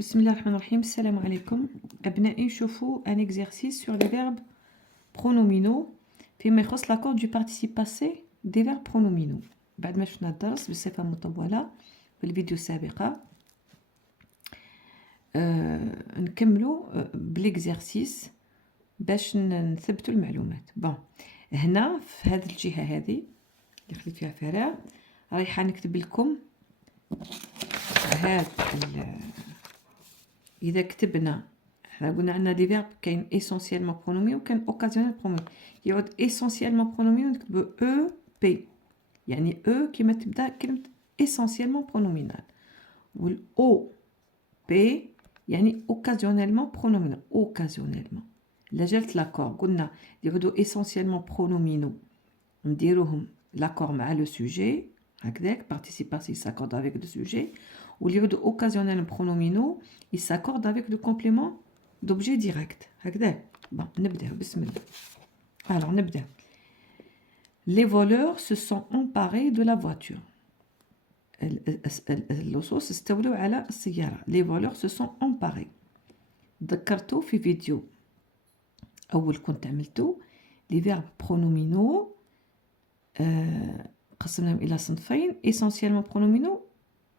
Bismillahirrahmanirrahim. Salam alaikum. أبنائي شوفوا un exercice sur les verbes pronominaux فيما يخص l'accord du participe passé des verbes pronominaux. بعد ما شفنا الدرس بصفة مطولة في الفيديو السابقة نكملوا بالإكزرسيس باش نثبتوا المعلومات. بون هنا في هذه الجهة هذه اللي خليت فيها فراغ رايحة نكتب لكم هذا إذا كتبنا احنا قلنا عندنا دي فيرب كاين اسونسيالمون برونومي وكاين اوكازيونيل برونومي. يعود اسونسيالمون برونومي نكتبو او بي يعني او كيما تبدا كلمه اسونسيالمون برونومينال والاو بي يعني اوكازيونيلمون برونومينال. اوكازيونيلمون لا جرت لاكور قلنا يعودوا اسونسيالمون برونومينو نديروهم لاكور مع لو سوجي هكذاك participe passé s'accorde avec le sujet. Ou lieu de occasionnel pronominaux, il s'accorde avec le complément d'objet direct. Bon, alors, les voleurs se sont emparés de la voiture. Les voleurs se sont emparés. ذكرتوا في فيديو أول كنت عملتو les verbes pronominaux قسمناهم إلى صنفين essentiellement pronominaux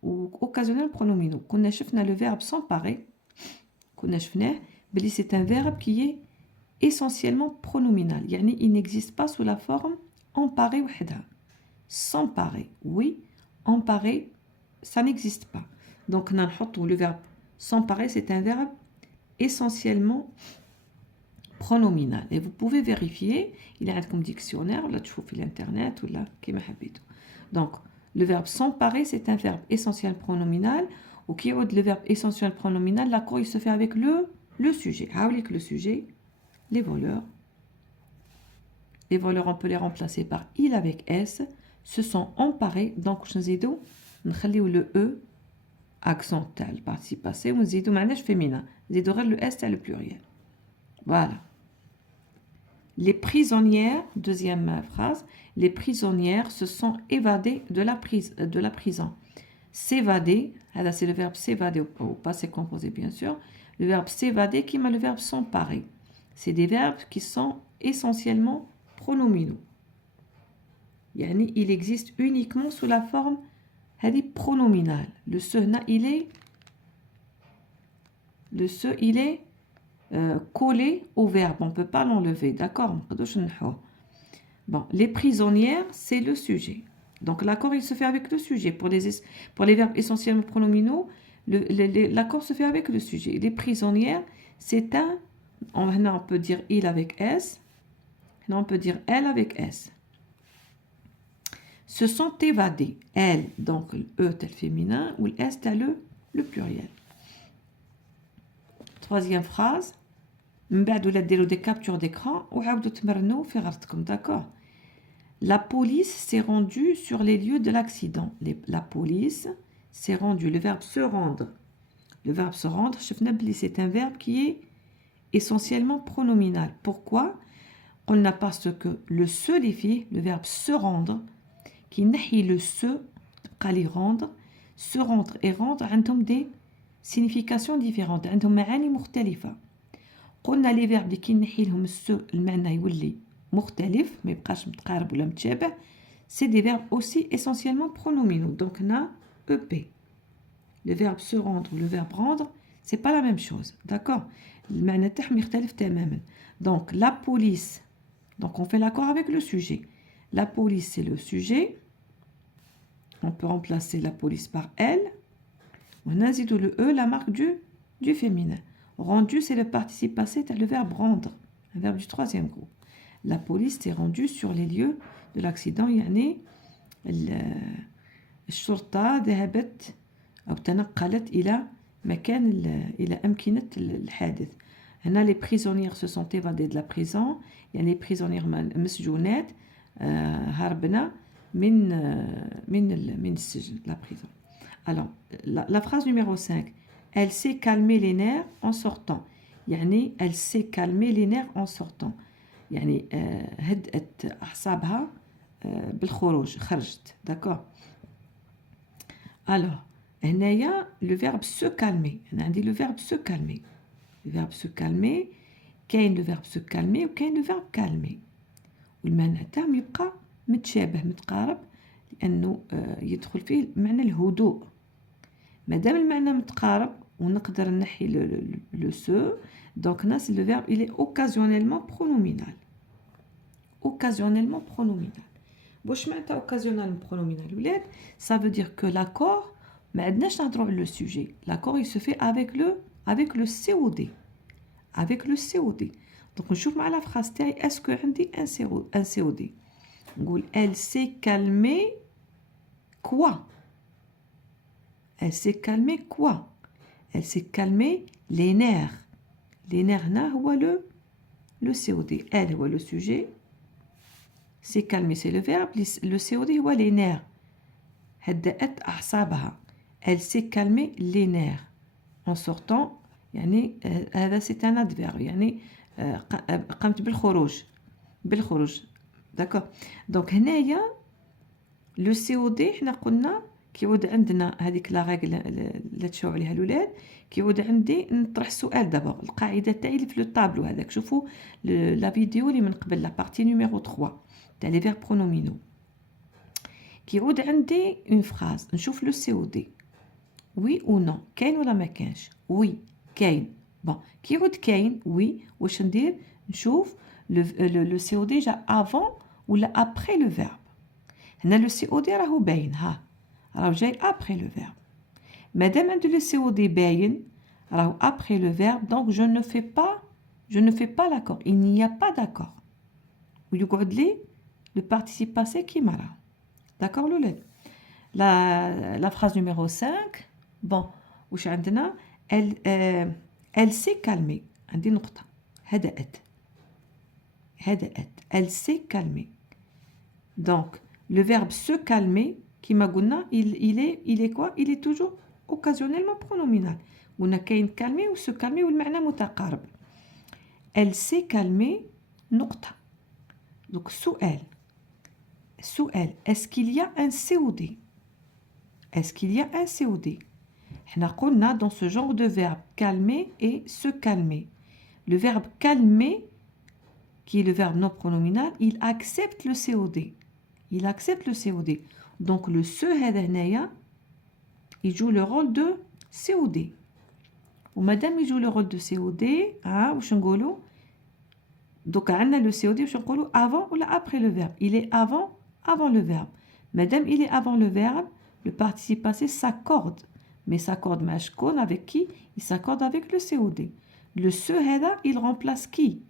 ou occasionnel pronominaux. كنا شفنا le verbe s'emparer. كنا شفناه بلي c'est un verbe qui est essentiellement pronominal. يعني il n'existe pas sous la forme emparé وحدها. S'emparer, oui. Emparer, ça n'existe pas. Donc نحطو le verbe s'emparer, c'est un verbe essentiellement pronominal. Et vous pouvez vérifier, il y a un dictionnaire, là tu fais l'internet ou là qui m'a habité. Donc le verbe s'emparer, c'est un verbe essentiel pronominal. Ou qui est le verbe essentiel pronominal, l'accord il se fait avec le sujet. Avec le sujet, les voleurs. Les voleurs, on peut les remplacer par il avec s, se sont emparés. Donc, nous avons le e, accent tel, participe passé, ou nous avons féminin. Nous avons le s, le pluriel. Voilà. Les prisonnières, deuxième phrase, les prisonnières se sont évadées de la prison. S'évader, c'est le verbe s'évader au passé composé bien sûr. Le verbe s'évader qui met le verbe s'emparer. C'est des verbes qui sont essentiellement pronominaux. Yani, il existe uniquement sous la forme pronominale. Le se, il est collé au verbe, on ne peut pas l'enlever, d'accord? Bon, les prisonnières, c'est le sujet. Donc l'accord, il se fait avec le sujet. Pour les verbes essentiellement pronominaux, l'accord se fait avec le sujet. Les prisonnières, c'est un, on peut dire il avec s, on peut dire elle avec s. Se sont évadés. Elle, donc le e tel féminin, ou le s tel le pluriel. Troisième phrase. Des captures d'écran ou d'accord. La police s'est rendue sur les lieux de l'accident. La police s'est rendue. Le verbe se rendre. Le verbe se rendre, c'est un verbe qui est essentiellement pronominal. Pourquoi? On n'a pas ce que le se, les filles, le verbe se rendre, qui nahi le se rendre et rendre, ont des significations différentes, ont معاني مختلفة. قلنا les verbes اللي كينحي لهم السو المعنى يولي مختلف ما يبقاش متقارب ولا متشابه, c'est des verbes aussi essentiellement pronominaux. Donc on a EP. Le verbe se rendre ou le verbe rendre, c'est pas la même chose, d'accord? المعنى تاعهم يختلف تماما. Donc la police, donc on fait l'accord avec le sujet. La police c'est le sujet. On peut remplacer la police par elle. On a zidou le e, la marque du féminin. Rendu, c'est le participe passé, c'est le verbe rendre, un verbe du troisième groupe. La police s'est rendue sur les lieux de l'accident. يعني الشرطة ذهبت أو تنقلت إلى مكان إلى أمكنة الحادث. هنا les prisonnières se sont évadées de la prison. يعني les prisonnières مسجونات هربنا من السجن, la prison. Alors, la phrase numéro 5. Elle s'est calmée les nerfs en sortant. يعني elle s'est calmée les nerfs en sortant. يعني هدأت أعصابها بالخروج, خرجت, d'accord. Alors, هنايا le verbe se calmer. أنا عندي le verbe se calmer. Le verbe se calmer كاين le verbe se calmer وكاين le verbe calmer. والمعنى تاعهم يبقى متشابه متقارب لأنه يدخل فيه معنى الهدوء. مادام المعنى متقارب ونقدر نحي le se, donc là c'est le verbe il est occasionnellement pronominal. Occasionnellement pronominal. واش معناتها occasionnellement pronominal ولاد؟ Ça veut dire que l'accord ما عندناش نهضروا على le sujet. L'accord il se fait avec le COD. Avec le COD. Donc نشوف مع la phrase تاعي est-ce que عندي un COD. نقول elle s'est calmée quoi? Elle s'est calmée quoi? Elle s'est calmée les nerfs. Les nerfs هنا هو le COD. Elle هو le sujet. C'est calmé, c'est le verbe. Le COD هو les nerfs. هدأت أعصابها. Elle s'est calmée les nerfs. En sortant يعني هذا c'est un adverbe يعني قامت بالخروج. D'accord. Donc هنايا le COD حنا قلنا كيعود عندنا هذيك لا ريغل اللي تشوفوا عليها الاولاد كيعود عندي نطرح السؤال دابا القاعده تاعي اللي في لو طابلو هذاك شوفوا لا فيديو اللي من قبل لا بارتي نيميرو 3 تاع لي فيرب برونومينو كيعود عندي اون فراز نشوف لو سي او دي وي او نو كاين ولا ما كاينش وي كاين بون كيعود كاين وي واش ندير نشوف لو سي او دي جا افون ولا ابري لو فيرب هنا لو سي او دي راهو باين ها راهو جاي après le verbe. Madame عندو le COD باين راهو après le verbe donc je ne fais pas l'accord. Il n'y a pas d'accord. ويقعد لي le participe passé كيما راه. D'accord لولاد؟ La phrase numéro 5 bon واش عندنا elle s'est calmée عندي نقطة هدأت elle s'est calmée. Donc le verbe se calmer كما قلنا il est quoi? Il est toujours occasionnellement pronominal. قلنا كاين calmer و se calmer والمعنى متقارب. Elle s'est calmée نقطة. Donc سؤال est-ce qu'il y a un COD? Est-ce qu'il y a un COD? حنا قلنا dans ce genre de verbe calmer et se calmer. Le verbe calmer qui est le verbe non pronominal il accepte le COD. Il accepte le COD. Donc le se هذا هنايا il joue le rôle de COD. ومادام il joue le rôle de COD واش نقولوا دوكا عندنا le COD واش نقولوا avant ولا après le verbe. Il est avant le verbe. مادام il est avant le verbe le participe passé s'accorde. Mais s'accorde مع شكون avec qui? Il s'accorde avec le COD. Le se هذا il remplace qui?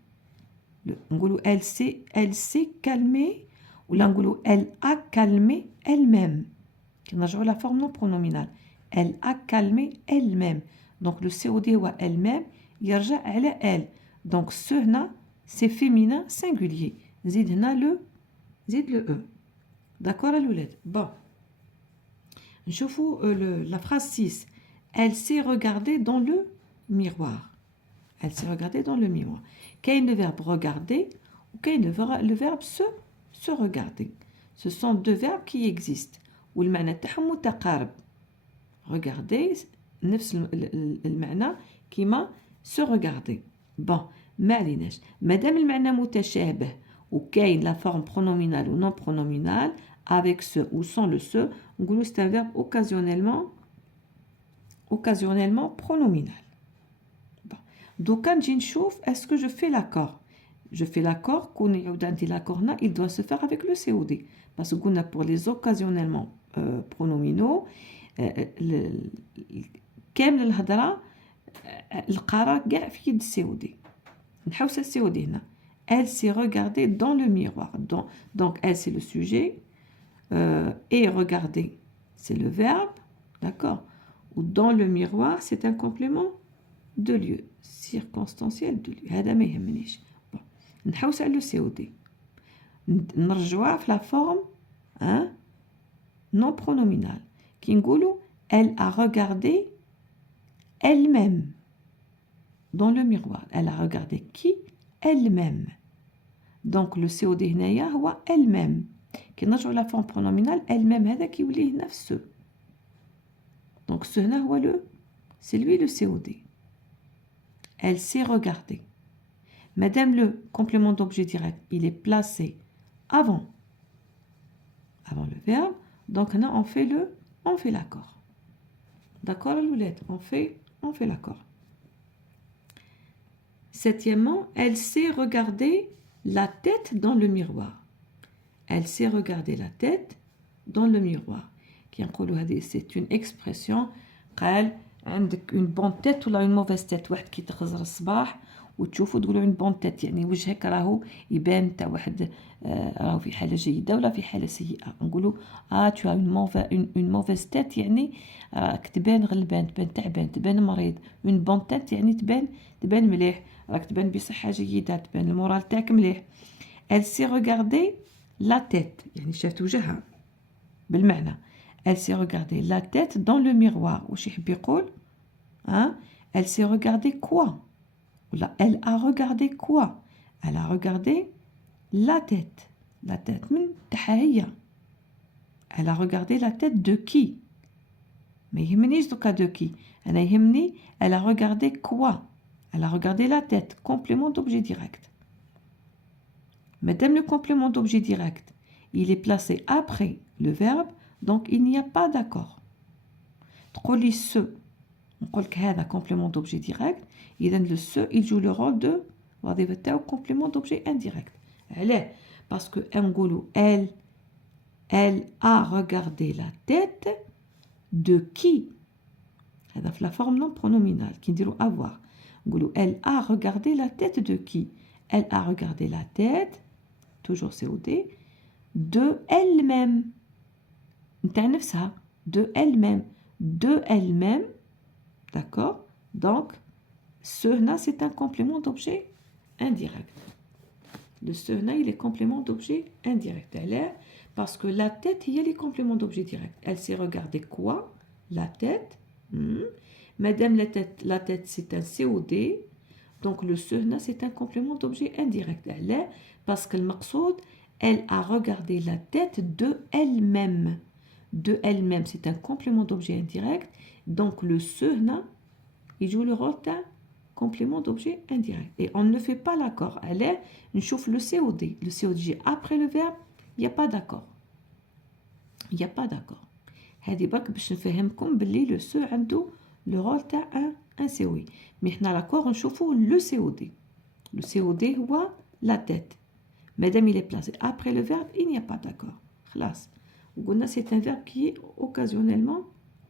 نقولوا elle s'est calmée ولا نقولوا elle a calmé elle-même. نرجعوا la forme non pronominale. Elle a calmé elle-même. Donc le COD هو elle-même يرجع على elle. Donc ce هنا c'est féminin singulier. زيد هنا زيد le e. D'accord الولاد؟ Bon. نشوفوا la phrase 6. Elle s'est regardée dans le miroir. Elle s'est regardée dans le miroir. كاين le verbe regarder ou كاين le verbe se regarder. Ce sont deux verbes qui existent والمعنى تاعهم متقارب. Regarder نفس المعنى كيما se regarder. Bon ما عليناش مادام المعنى متشابه وكاين la forme pronominale ou non pronominale avec ce ou sans le se نقولوا c'est un verbe occasionnellement pronominal. Bon. دوكا نجي نشوف est-ce que je fais l'accord. Je fais l'accord qu'on يعود عندي l'accord هنا il doit se faire avec le COD parce que قلنا pour les occasionnellement pronominaux كامل الهضره القرار كاع في يد COD. نحوس COD هنا. Elle s'est regardée dans le miroir. Donc elle c'est le sujet et regarder c'est le verbe, d'accord? Ou dans le miroir c'est un complément de lieu circonstanciel de lieu. هذا ما يهمنيش. نحوس على le COD. نرجعوها في la forme non pronominale. كي نقولوا elle a regardé elle-même dans le miroir. Elle a regardé qui? Elle-même. Donc le COD هنايا هو elle-même. كي نرجعوا la forme pronominale elle-même هذا كيولي نفسه. Donc ce هنا هو c'est lui le COD. Elle s'est regardée. Madame le complément d'objet direct, il est placé avant le verbe. Donc là, on fait l'accord. D'accord, Loulette? On fait l'accord. Septièmement, elle s'est regardée la tête dans le miroir. Elle s'est regardée la tête dans le miroir. C'est une expression. قال عندك une bonne tête ولا une mauvaise tête. واحد كي تخزر الصباح وتشوفوا تقولوا une bonne tête يعني وجهك راهو يبان تاع واحد راهو في حالة جيدة ولا في حالة سيئة. نقولوا tu as une mauvaise tête يعني راك تبان غلبان تبان تعبان تبان مريض. une bonne tête يعني تبان مليح راك تبان بصحة جيدة تبان المورال تاعك مليح. Elle s'est regardée la tête يعني شافت وجهها بالمعنى. Elle s'est regardée la tête dans le miroir. واش يحب يقول elle s'est regardée quoi ولا elle a regardé quoi. Elle a regardé la tête من تحاهية. Elle a regardé la tête de qui. ما يهمنيش دوكا de qui. أنا يهمني elle a regardé quoi. Elle a regardé la tête. Complément d'objet direct. Madame le complément d'objet direct, il est placé après le verbe, donc il n'y a pas d'accord. تقولي ce. نقول لك هذا complément d'objet direct. إذا le ce, il joue le rôle de وظيفة تاعو complément d'objet indirect. علاه؟ parce que نقولوا elle a regardé la tête de qui. هذا في la forme non pronominale كي نديروا avoir. نقولوا elle a regardé la tête de qui. Elle a regardé la tête, toujours COD, de elle-même. نتاع نفسها. De elle-même. De elle-même. D'accord? Donc, ce هنا c'est un complément d'objet indirect. Le ce هنا il est complément d'objet indirect. Parce que la tête, il y a les compléments d'objet direct. Elle s'est regardée quoi? La tête. Madame la tête c'est un COD. Donc le ce هنا c'est un complément d'objet indirect. Parce que le maqsoud, elle a regardé la tête de elle-même. De elle-même, c'est un complément d'objet indirect. Donc le ce هنا, il joue le rôle d'un complément d'objet indirect. Et on ne fait pas l'accord. On chauffe le COD. Le COD après le verbe, il n'y a pas d'accord. Il n'y a pas d'accord. هذه برك باش نفهمكم باللي le ce عنده le rôle تاع un COI. Mais حنا l'accord نشوفوا le COD. Le COD هو la tête. Madame il est placé après le verbe, il n'y a pas d'accord. خلاص. وقلنا c'est un verbe qui est occasionnellement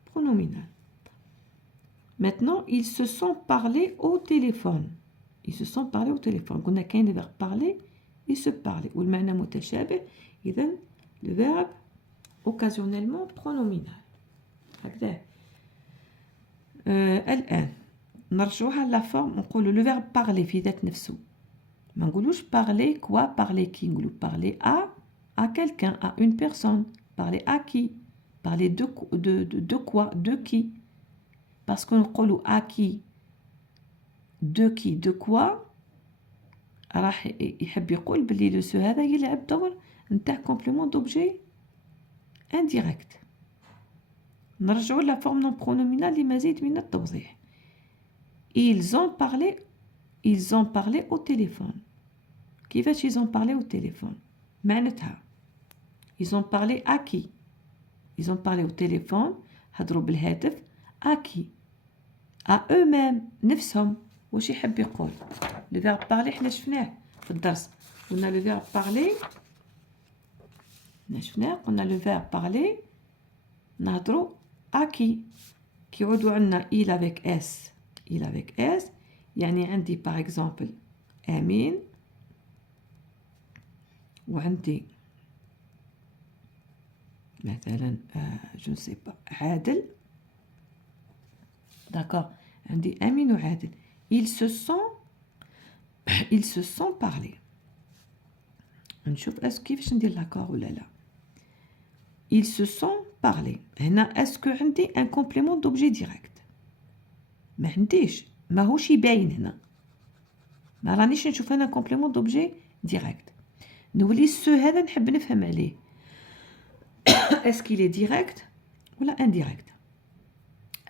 pronominal. Maintenant, ils se sont parlé au téléphone. Ils se sont parlé au téléphone. قلنا كاين le verbe parler et se parler. والمعنى متشابه. إذن le verbe occasionnellement pronominal. هكذا. الآن نرجعوها la forme. نقولوا le verbe parler في ذات نفسه. ما نقولوش parler quoi, parler qui. نقولوا parler à quelqu'un, à une personne. Parler à qui? Parler de quoi? De qui? Parce qu'on dit à qui? De quoi? راح يحب يقول باللي لو سو هذا يلعب دور نتاع complément d'objet indirect. نرجعوا لا forme non pronominale لمزيد من التوضيح. Ils ont parlé au téléphone. كيفاش ils ont parlé au téléphone؟ معناتها ils ont parlé à qui? Ils ont parlé au téléphone. هضروا بالهاتف. À qui? À eux-mêmes. نفسهم. واش يحب يقول؟ le verbe parler حنا شفناه في الدرس. قلنا le verbe parler. حنا شفناه قلنا le verbe parler. نهضروا à qui? كي يعودوا عندنا il avec s. il avec s. يعني عندي par exemple أمين. وعندي مثلا je ne sais pas عادل. d'accord. عندي أمين وعادل. ils se sont parlé. نشوف كيفاش ندير لاكور ولا لا. ils se sont parlé. هنا اسكو عندي un complément d'objet direct؟ ما عنديش. ماهوش يباين هنا. ما رانيش نشوف هنا complément d'objet direct. نولي سو هذا نحب نفهم عليه. Est-ce qu'il est direct ou indirect?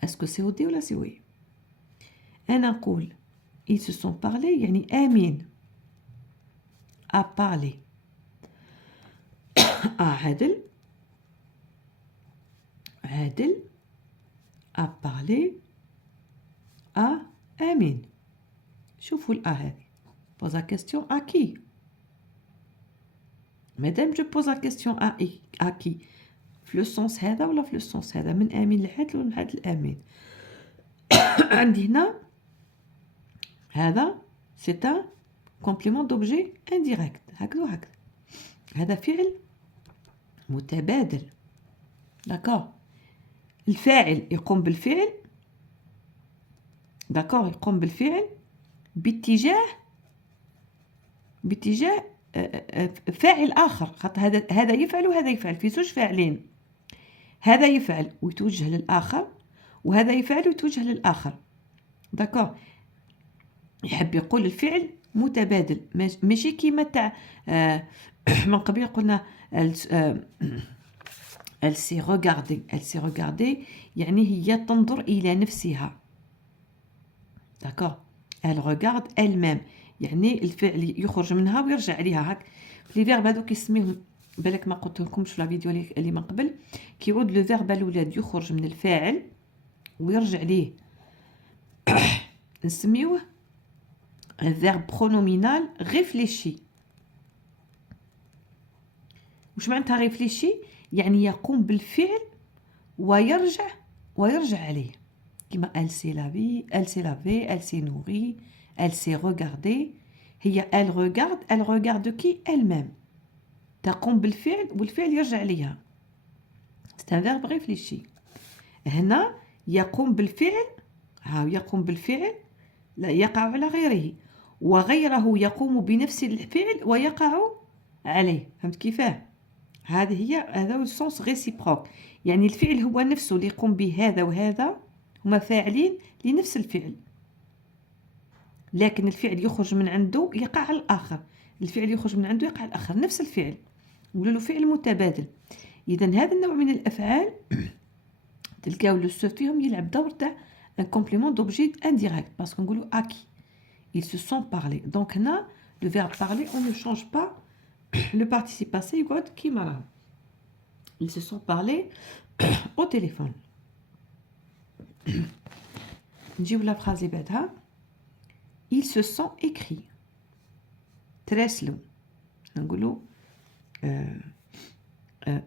est-ce que c'est oui ou là c'est oui. أنا نقول ils se sont parlé يعني آمين a parlé عادل a parlé à آمين. شوفوا الآ هذه. Pose la question à qui? Madame, je pose la question à qui? في لو سونس هذا ولا في لو سونس هذا؟ من آمين لعادل ولا من عادل لآمين؟ عندي هنا هذا c'est un complément d'objet indirect. هكذا وهكذا. هذا فعل متبادل. d'accord. الفاعل يقوم بالفعل. d'accord يقوم بالفعل باتجاه فاعل آخر. خاطر هذا يفعل وهذا يفعل في زوج فاعلين. هذا يفعل ويتوجه للآخر وهذا يفعل ويتوجه للآخر. داكور. يحب يقول الفعل متبادل ماشي كيما تاع من قبل قلنا elle s'est regardée يعني هي تنظر إلى نفسها. داكور. elle regarde elle-même يعني الفعل يخرج منها ويرجع عليها. هاك لي فيرب هذوك يسميهم بالك ما قلت لكمش في الفيديو اللي من قبل كيعود لو فيرب الاولاد يخرج من الفاعل ويرجع ليه نسميوه الفيرب برونومينال ريفليشي. واش معناتها ريفليشي؟ يعني يقوم بالفعل ويرجع عليه كيما elle s'est lavée elle s'est nourrie elle s'est regardée. هي elle regarde qui elle-même. تقوم بالفعل والفعل يرجع ليها. c'est un verbe réfléchi. هنا يقوم بالفعل لا يقع على غيره وغيره يقوم بنفس الفعل ويقع عليه. فهمت كيفاه؟ هذا هو السونس ريسيبروك. يعني الفعل هو نفسه اللي يقوم به هذا وهذا هما فاعلين لنفس الفعل لكن الفعل يخرج من عنده يقع على الآخر. الفعل يخرج من عنده يقع على الآخر نفس الفعل. نقولوا له فعل متبادل. إذا هذا النوع من الأفعال تلقاو لو سو فيهم يلعب دور تاع un complément d'objet indirect parce qu'on نقولوا à qui ils se sont parlé. donc هنا le verbe parler on ne change pas le participe passé يقعد كيما راه. ils se sont parlé au téléphone. نجيب la phrase اللي بعدها. ils se sont écrits. تراسلوا. نقولوا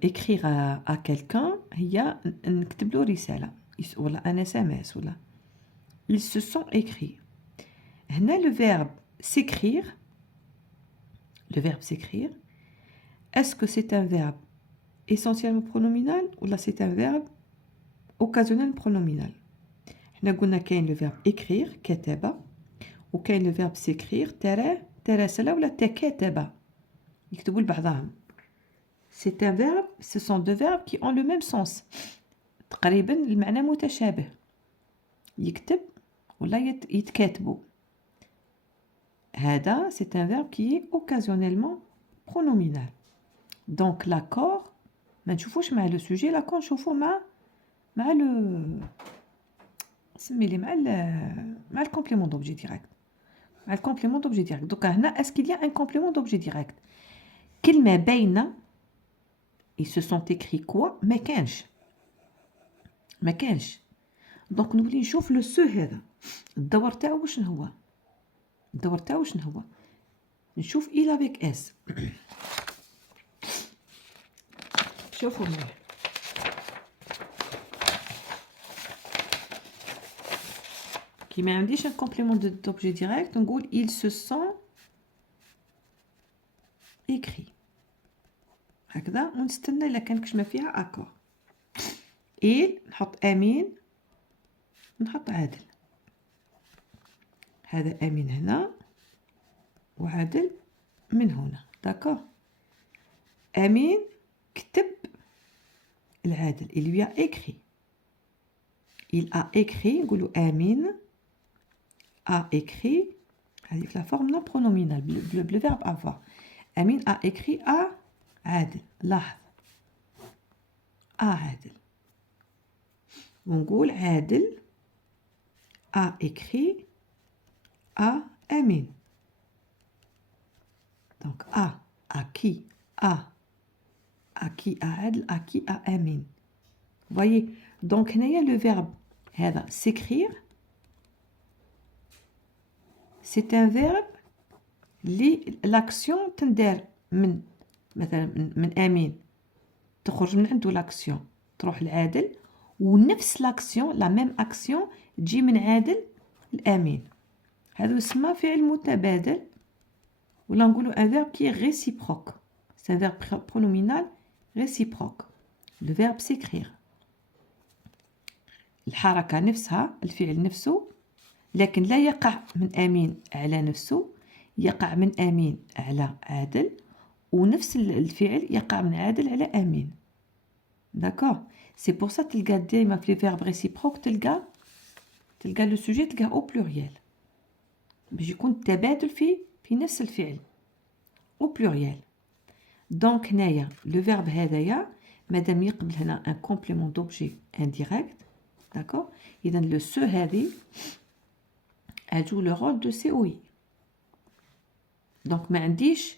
écrire à quelqu'un هي نكتب له رسالة ولا un SMS ولا. ils se sont écrits. هنا le verbe s'écrire. Est-ce que c'est un verbe essentiellement pronominal ou là c'est un verbe occasionnel pronominal؟ هنا قلنا كاين le verbe écrire كتب وكاين le verbe s'écrire تراسل ولا تكاتب يكتبوا لبعضهم. c'est un verbe ce sont deux verbes qui ont le même sens تقريبا المعنى متشابه يكتب ولا يتكاتبوا. هذا c'est un verbe qui est occasionnellement pronominal. donc l'accord ما نشوفوش مع لو سوجي l'accord نشوفوه مع لو سميلي مع الكومبليمون دوبجي ديريكت. مع الكومبليمون دوبجي ديريكت. دوكا هنا اسكيل يا ان كومبليمون دوبجي ديريكت كلمه باينه. ils se sont écrits quoi ما كانش. دونك نولي نشوف لو سو هذا الدور تاعو شنو هو. نشوف il avec s. شوفوا مليح. كي ما عنديش ان كومبليمون دوبجي ديريكت نقول ils se sont écrits هكذا ونستنى الا كان كش ما فيها اكور. il نحط امين نحط عادل. هذا امين هنا وعادل من هنا. داكور. امين كتب العادل il lui a écrit. il a écrit نقولوا امين a écrit هذه في لا فورم نون برونومينال بلو فيرب افوار. امين a écrit à عادل. لاحظ عادل. ونقول عادل a écrit à Amine. Donc à qui? À qui à Adel, à qui à Amine. Voyez, donc il y a le verbe s'écrire. C'est un verbe l'action تندار من مثلا من امين تخرج من عنده لاكسيون تروح لعادل ونفس لاكسيون لا ميم اكسيون تجي من عادل لامين هذا يسمى فعل متبادل ولا نقولوا ان فيرب كي ريسيبروك سي ان فيرب برونومينال ريسيبروك لو فيرب سيكرير الحركه نفسها الفعل نفسه لكن لا يقع من امين على نفسه يقع من امين على عادل ونفس الفعل يقع من عادل على امين داكور سي بور سا تلقى ديما في لي فيرب ريسيبروك تلقى لو سوجي تلقاه او بلوريال باش يكون التبادل في نفس الفعل او بلوريال دونك هنايا لو فيرب هذايا مادام يقبل هنا ان كومبليمون دوبجي انديريكت داكور اذا لو سو هذه اجو لو رول دو سي او اي دونك ما عنديش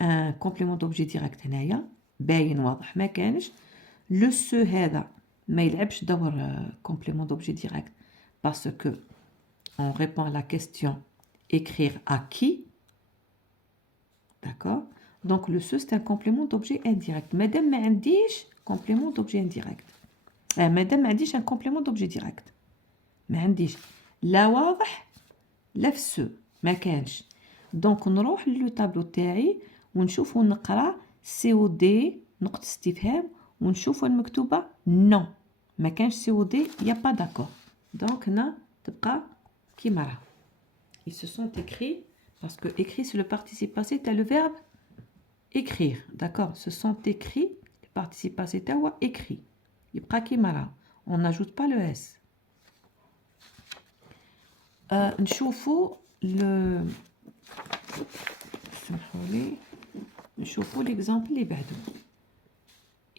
ان كومبليمون دوبجي ديريكت هنايا باين واضح ما كانش لو سو هذا ما يلعبش دور كومبليمون دوبجي ديريكت باسكو on répond à la question écrire à qui, d'accord, donc le ce c'est un complément d'objet indirect madame ما عنديش complément d'objet indirect madame ما عنديش un complément d'objet direct ما عنديش لا واضح لا في السو ما كانش دونك نروح للو طابلو تاعي ونشوف ونقرا سي او دي نقطه استفهام ونشوف وين مكتوبه نو ما كانش سي او دي يا با داكور دونك هنا تبقى كيما راه ils se sont écrits parce que écrit c'est le participe passé t'as le verbe écrire d'accord se sont écrits le participe passé t'as écrit يبقى كيما راه on n'ajoute pas le s نشوفوا سمحولي نشوفوا l'exemple اللي بعده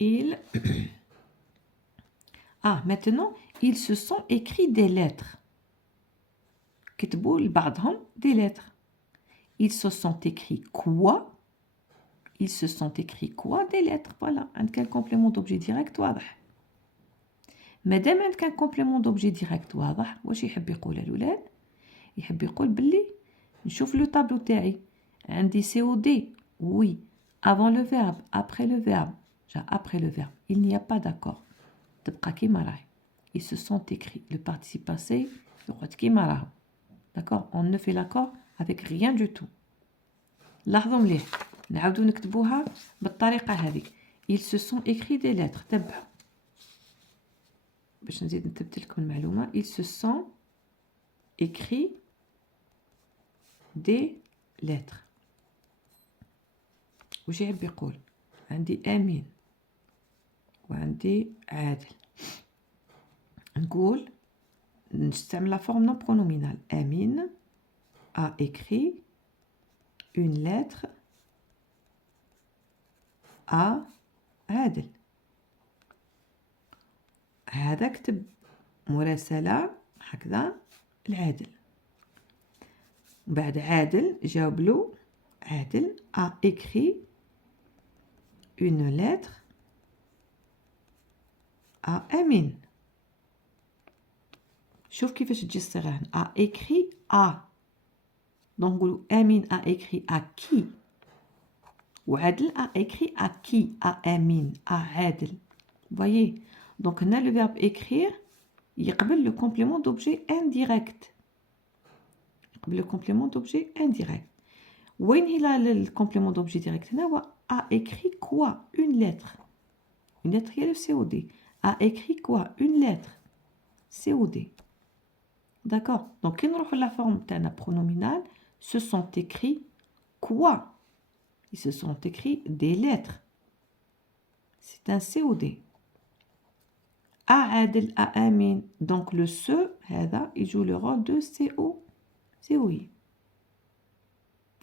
il maintenant ils se sont écrits des lettres كتبوا لبعضهم des lettres ils se sont écrits quoi ils se sont écrits quoi des lettres voilà عندك un complément d'objet direct واضح مادام عندك un complément d'objet direct واضح واش يحب يقول الولاد يحب يقول باللي نشوف لو طابلو تاعي عندي سي او دي oui avant le verbe après le verbe après le verbe il n'y a pas d'accord تبقى كيما راهي ils se sont écrits le participe passé يقعد كيما راه d'accord on ne fait l'accord avec rien du tout لاحظوا مليح نعاودو نكتبوها بالطريقه هذيك ils se sont écrits des lettres تبعوا باش نزيد نثبت لكم المعلومه ils se sont écrits des lettres واش يحب يقول عندي امين وعندي عادل نقول نستعمل لا فورم نون برونومينال امين a écrit une lettre à عادل هذا كتب مراسلة هكذا العادل بعد عادل جاوب له عادل a écrit une lettre à أمين شوف كيفاش تجي الصيغة هنا a écrit à دونك نقولو أمين a écrit à qui وعادل a écrit à qui à أمين à عادل voyez donc هنا le verbe écrire يقبل le complément d'objet indirect يقبل le complément d'objet indirect وين هي le complément d'objet direct هنا هو a écrit quoi une lettre هي le COD a écrit quoi une lettre COD d'accord donc كي نروحو la forme تاعنا pronominal se sont écrits quoi ils se sont écrits des lettres c'est un COD à عادل à أمين donc le se هذا يجو le rôle de COI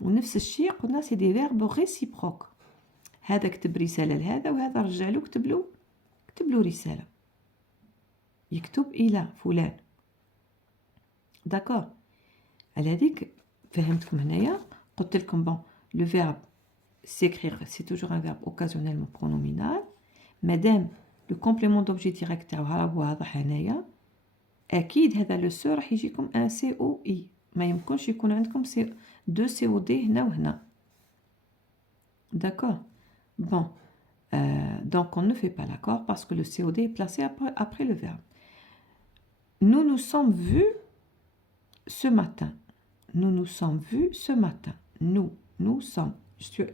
ونفس الشيء قلنا سي دي فيرب ريسيبروك هذا كتب رسالة لهذا وهذا رجع له كتب له رسالة يكتب إلى فلان. داكور. على هذيك فهمتكم هنايا. قلت لكم بون لو فيرب s'écrire c'est toujours un verbe occasionnellement pronominal. مادام لو كومبليمون دوبجي ديريكت تاعو واضح هنايا، اكيد هذا لو سو راح يجيكم ان سي او اي. ما يمكنش يكون عندكم دو سي او دي هنا وهنا. D'accord. Bon. Donc, on ne fait pas l'accord parce que le COD est placé après le verbe. Nous nous sommes vus ce matin. Nous nous sommes vus ce matin. Nous sommes.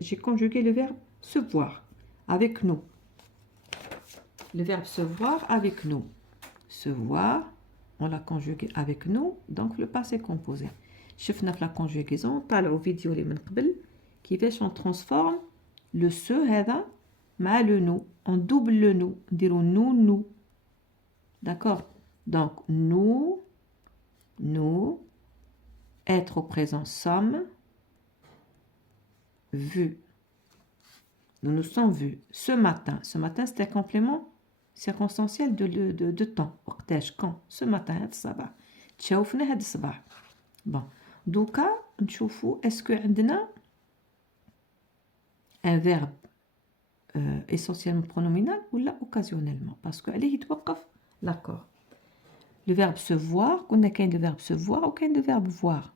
J'ai conjugué le verbe se voir avec nous. Le verbe se voir avec nous. Se voir, on l'a conjugué avec nous, donc le passé composé. شفنا في la conjugaison, طالعوا فيديو اللي من قبل كيفاش on transforme le se هذا مع le nous. On double le nous. نديرو nous. D'accord? Donc, nous, être au présent, sommes, vus. Nous nous sommes vus. Ce matin, c'est un complément circonstanciel de temps. وقتاش quand? Ce matin, هذا الصباح. تشوفنا هذا الصباح. Bon. دوكا نشوفوا est-ce que عندنا un verbe essentiellement pronominal ou là occasionnellement, parce que عليه يتوقف l'accord. Le verbe se voir, on a qu'un de verbe se voir ou qu'un de verbe voir.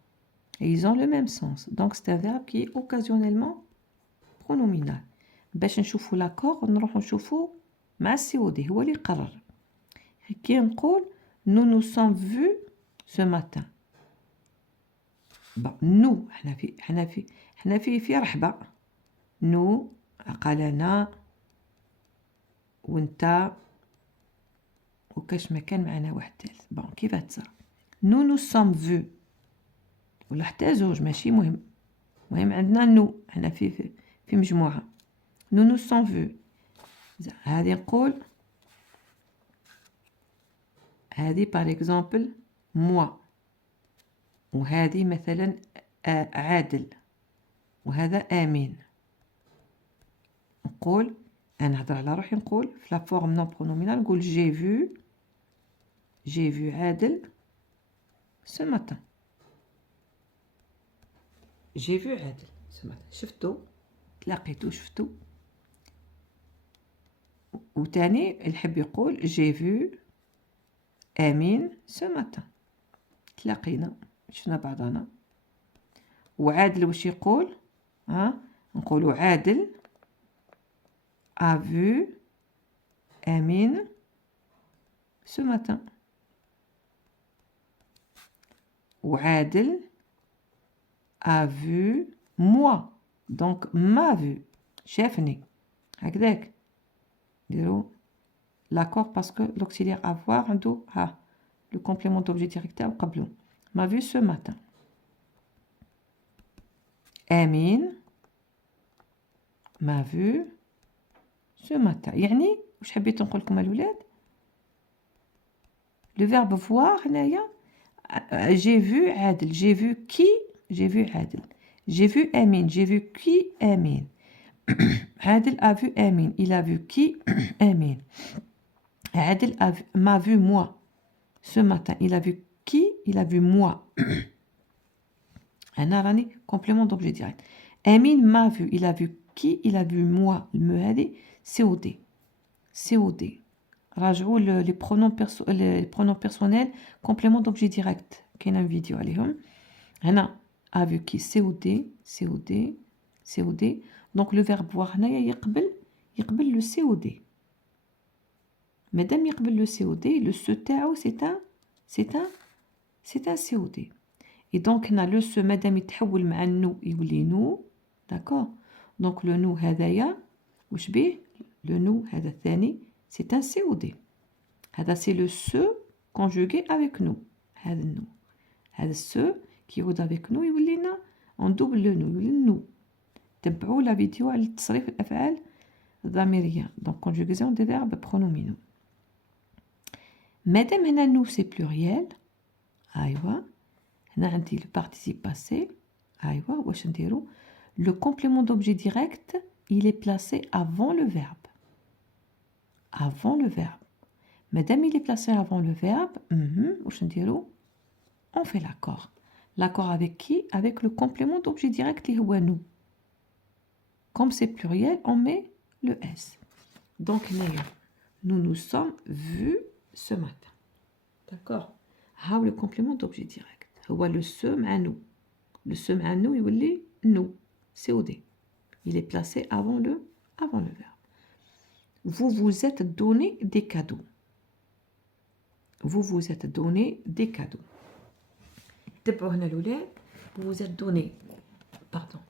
Et ils ont le même sens. Donc c'est un verbe qui est occasionnellement pronominal. باش نشوفوا l'accord نروحوا نشوفوا مع السي او دي هو اللي يقرر. كي نقول nous nous sommes vus ce matin. Bon, nous حنا في رحبة. nous قال انا وانت وكاش ما كان معنا واحد ثالث. بون كيف تصرا nous sommes vus ولا حتى زوج ماشي مهم عندنا نو حنا في مجموعة. nous sommes vus. هذه نقول هذه par exemple moi، وهذه مثلا عادل، وهذا آمين. نقول انا نهضر على روحي، نقول في لا فورم نون برونومينال نقول j'ai vu عادل ce matin. j'ai vu عادل ce matin. شفتو، تلاقيتو، شفتو. وتاني الحب يقول j'ai vu آمين ce matin. تلاقينا، شفنا بعضنا. وعادل واش يقول؟ نقولوا عادل a vu Amine ce matin. وعادل a vu moi, donc m'a vu، شافني. هكذاك نديرو l'accord parce que l'auxiliaire avoir عنده le complément d'objet direct تاعو قبله. m'a vu ce matin. Amine m'a vu ce matin. يعني واش حبيت نقول لكم الولاد؟ le verbe voir هنايا j'ai vu عادل، j'ai vu qui، j'ai vu عادل، j'ai vu Amine، j'ai vu qui Amine. عادل a vu Amine، il a vu qui Amine. عادل m'a vu moi ce matin، il a vu qui، il a vu moi. أنا راني complément d'objet direct. Amine m'a vu، il a vu qui، il a vu moi. المو هذه COD. COD. راجعوا les pronoms personnels complément d'objet direct. كاين un فيديو عليهم. هنا a vu qui COD. Donc le verbe voir هنايا يقبل le COD. مادام يقبل le COD, le se تاعو c'est un COD. Et donc هنا le se مادام يتحول مع النو يولي نو. D'accord. Donc le nous هذايا واش بيه؟ le nous هذا الثاني c'est un COD. هذا c'est le se conjugué avec nous. هذا النو، هذا se qui يعود avec nous يولي لنا on double le nous يولي nous. تبعوا لا فيديو على تصريف الافعال الضميريه donc conjugaison des verbes pronominaux. مادام هنا nous c'est pluriel، ايوا هنا عندي le participe passé، ايوا واش نديرو؟ le complément d'objet direct il est placé avant le verbe. Avant le verbe. Madame, il est placé avant le verbe. On fait l'accord. L'accord avec qui? Avec le complément d'objet direct, les nous. Comme c'est pluriel, on met le S. Donc, nous nous sommes vus ce matin. D'accord? Le complément d'objet direct. Le se à nous. Le se à nous, il est nous. COD. Il est placé avant le verbe. Vous vous êtes donné des cadeaux. Vous vous êtes donné des cadeaux. Vous vous êtes donné. Pardon.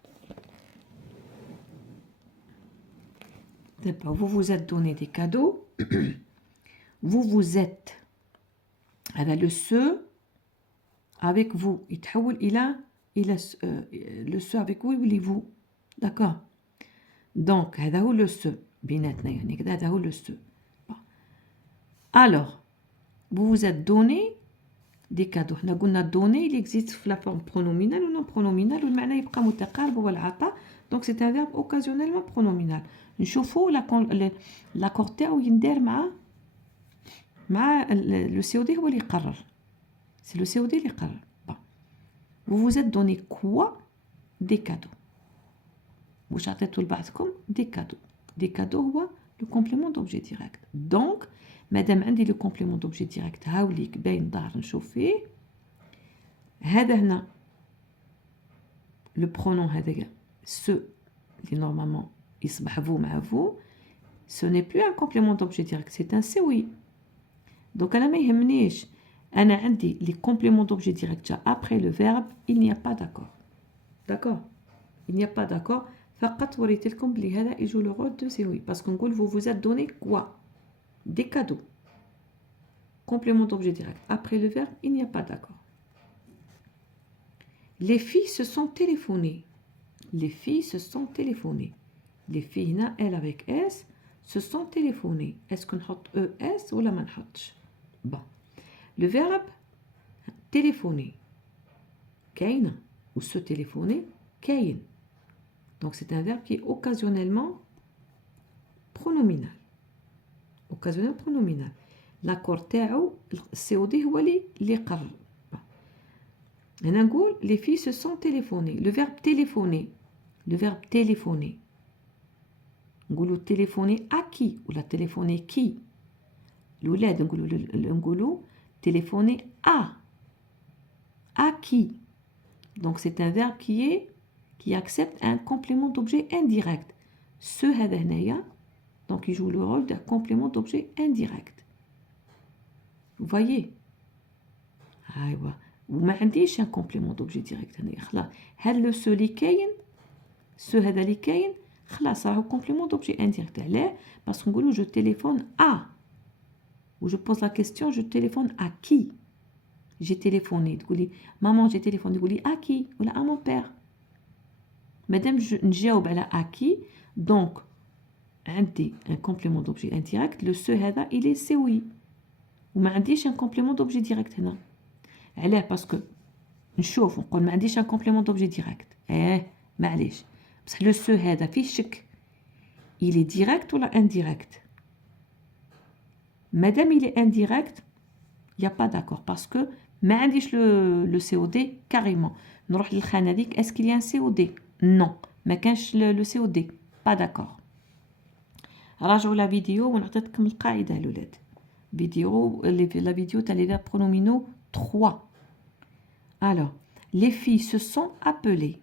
Vous vous êtes donné des cadeaux. Vous vous êtes. Avec le se avec vous. Il le se avec vous, il est vous. D'accord? Donc, هذا هو le se. بيناتنا يعني كذا هذا هو le se. Alors, vous vous êtes donné des cadeaux. حنا قلنا donner, il existe في la forme pronominale ou non pronominale والمعنى يبقى متقارب هو العطاء. Donc c'est un verbe occasionnellement pronominal. نشوفوا l'accord تاعو يندار مع le COD هو اللي يقرر. C'est le COD اللي يقرر. Bon. Vous vous êtes donné quoi? Des cadeaux. واش عطيتوا لبعضكم des cadeaux. Des cadeaux هو le complément d'objet direct. Donc مادام عندي le complément d'objet direct هاوليك باين ظاهر نشوف فيه. هذا هنا le pronom هذاك ce اللي normalement يصبح vous مع vous. Ce n'est plus un complément d'objet direct, c'est un COI. Donc أنا ما يهمنيش أنا عندي les compléments d'objet direct après le verbe, il n'y a pas d'accord. D'accord? Il n'y a pas d'accord. فقط وريت لكم بلي هذا يجو le rôle de COI. Parce qu'on dit vous vous êtes donné quoi? Des cadeaux. Complément d'objet direct. Après le verbe, il n'y a pas d'accord. Les filles se sont téléphonées. Les filles se sont téléphonées. Les filles, elles avec S, se sont téléphonées. Est-ce qu'on a ES ou la manhatch? Bon. Le verbe téléphoner. Kain ou se téléphoner. Kain. Donc c'est un verbe qui est occasionnellement pronominal. Occasionnel pronominal. L'accord تاعو COD هو اللي قرر. هنا نقول les filles se sont téléphonées. Le verbe téléphoner. Le verbe téléphoner. نقولوا téléphoner à qui ou la téléphoner qui. الولاد نقولوا téléphoner à qui. Donc c'est un verbe qui accepte un complément d'objet indirect. Ce هذا هنايا donc il joue le rôle d'un complément d'objet indirect. Vous voyez? ايوا وما عنديش un complément d'objet direct هنايا خلاص هل لو سو اللي كاين سو هذا اللي كاين خلاص راهو complément d'objet indirect. علاه؟ باسكو نقولوا je téléphone à ou je pose la question je téléphone à qui. J'ai téléphoné تقولي maman j'ai téléphoné تقولي à qui ولا à mon père. مادام نجاوب على à qui donc عندي un complément d'objet indirect. Le se هذا il est COI وما عنديش un complément d'objet direct هنا. علاه باسكو نشوف نقول ما عنديش un complément d'objet direct. معليش بصح لو سو هذا فيه شك il est direct ولا indirect. مادام il est indirect il y a pas d'accord parce que ما عنديش le COD carrément. نروح للخانه ديك est-ce qu'il y a un COD non ما كانش le COD pas d'accord. راجعوا لا فيديو ونعطيكم القاعده الاولاد. La vidéo t'as les verbes pronominaux 3. Alors, les filles se sont appelées.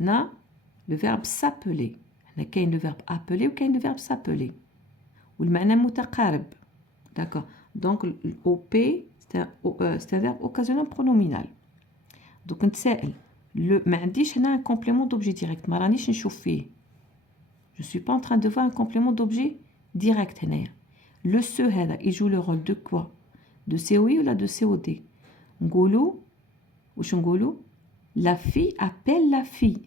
Là, le verbe s'appeler. Là, il y a le verbe appeler ou il y a le verbe s'appeler. Ou le معنى متقارب. D'accord. Donc, l'OP, c'est un verbe occasionnel pronominal. Donc, نتسائل. ما عنديش هنا un complément d'objet direct. ما رانيش نشوف فيه. Je suis pas en train de voir un complément d'objet direct هنايا. Le se هذا il joue le rôle de quoi? De COI ou là de COD? نقولوا واش نقولوا la fille appelle la fille.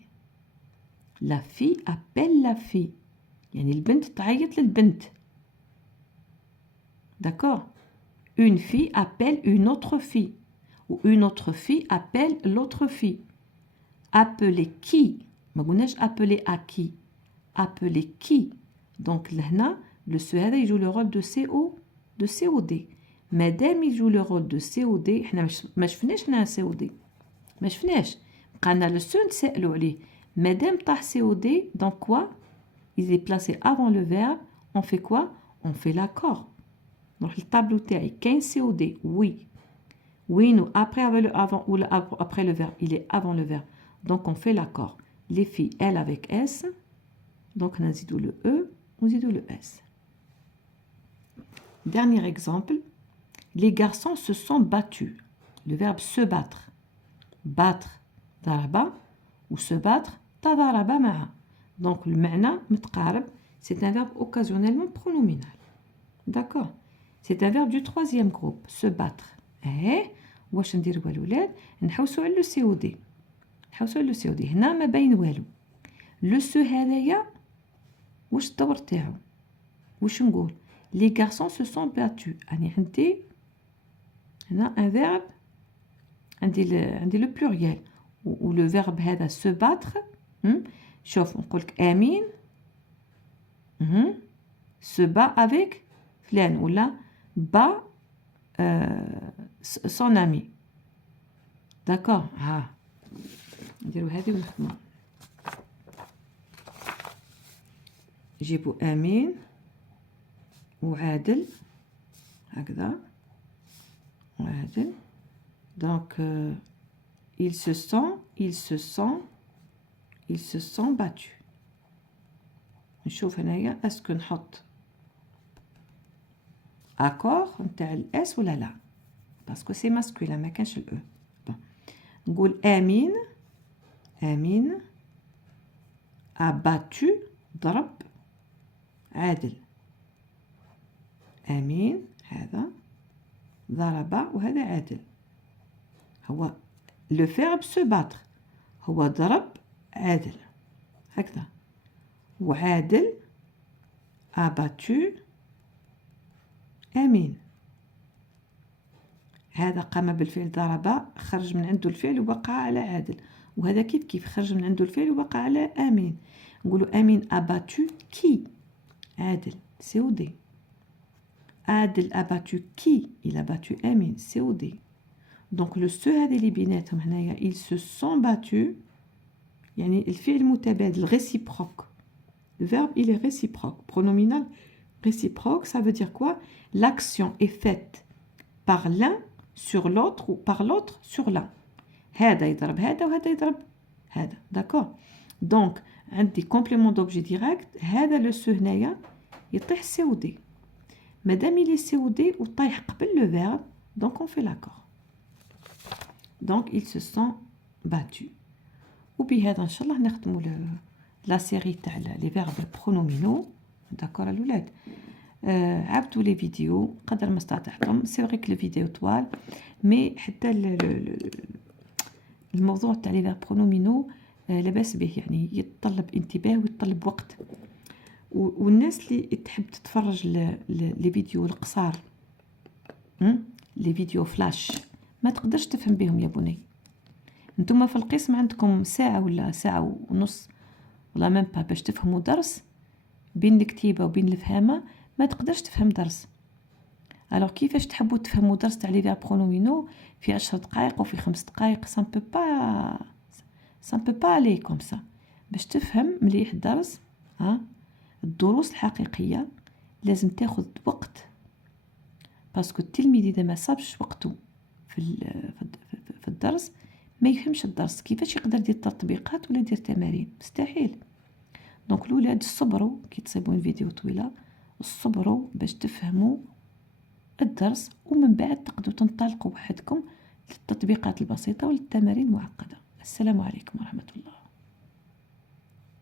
La fille appelle la fille. يعني البنت تعيط للبنت. D'accord? Une fille appelle une autre fille ou une autre fille appelle l'autre fille. Appeler qui? ما قلناش appeler à qui. Appeler qui? Donc là le se هذا il joue le rôle de de COD. مادام يجو لو رول دو COD احنا ما شفناش هنا COD ما شفناش بقى لو سو نتسائلوا عليه مادام طاح COD donc quoi il est placé avant le verbe on fait quoi on fait l'accord نروح للطابلو تاعي كاين COD oui oui ou après le avant ou après le verbe il est avant le verbe donc on fait l'accord les filles elles avec S donc نزيدوا le E ونزيدوا le S. Dernier exemple, les garçons se sont battus. Le verbe se battre. Battre, daraba, ou se battre, tadaraba ma'a. Donc le ma'na, mutqarab, c'est un verbe occasionnellement pronominal. D'accord? C'est un verbe du troisième groupe, se battre. Eh, واش نديروا الولاد نحوسوا على لو سي او دي نحوسوا على لو سي او دي هنا ما باين والو لو سو هذايا واش الدور تاعو واش نقول les garçons se sont battus يعني عندي هنا un verbe عندي le pluriel ou le verbe هذا se battre شوف نقولك امين se bat avec فلان ولا bat son ami d'accord ها نديرو هذه ونخدمو نجيبو امين وعادل هكذا وعادل donc ils se sont battus نشوف هنايا اسكو نحط accord نتاع الاس ولا لا باسكو سي ماسكولين ما كانش الاو نقول امين a battu ضرب عادل امين هذا ضرب وهذا عادل هو لو فيرب سو باتر هو ضرب عادل هكذا وعادل a battu امين هذا قام بالفعل ضرب خرج من عنده الفعل ووقع على عادل وهذا كيف خرج من عنده الفعل ووقع على امين نقولوا امين a battu كي عادل COD عادل a battu qui il a battu امين COD donc le se هذه اللي بيناتهم هنايا ils se sont battus يعني الفعل متبادل réciproque le verbe il est réciproque pronominal réciproque ça veut dire quoi l'action est faite par l'un sur l'autre ou par l'autre sur l'un هذا يضرب هذا وهذا يضرب هذا d'accord donc عندي complément d'objet direct هذا لو سو هنايا يطيح COD مادام il est COD وطايح قبل le verbe donc on fait l'accord donc ils se sont battus وبهذا ان شاء الله نختموا لا سيري تاع لي فيرب pronominaux داكور الاولاد عبدوا لي فيديو قدر ما استطعتم سي فري كو الفيديو طوال مي حتى الموضوع تاع لي فيرب pronominaux لاباس به يعني يتطلب انتباه ويتطلب وقت والناس اللي تحب تتفرج لي فيديو القصار لي فيديو فلاش ما تقدرش تفهم بهم يا بني نتوما في القسم عندكم ساعة ولا ساعة ونص ولا ميم با باش تفهموا درس بين الكتيبة وبين الفهامة ما تقدرش تفهم درس الوغ كيفاش تحبوا تفهموا درس تاع لي فيرب برونومينو في 10 دقائق وفي 5 دقائق سان بو با الي كوم سا باش تفهم مليح الدرس الدروس الحقيقية لازم تاخذ وقت باسكو التلميذ اذا ما صابش وقته في الدرس ما يفهمش الدرس كيفاش يقدر يدير تطبيقات ولا يدير تمارين مستحيل دونك الاولاد الصبروا كي تصيبون فيديو طويله الصبروا باش تفهموا الدرس ومن بعد تقدروا تنطلقوا وحدكم للتطبيقات البسيطه وللتمارين المعقده. السلام عليكم ورحمه الله.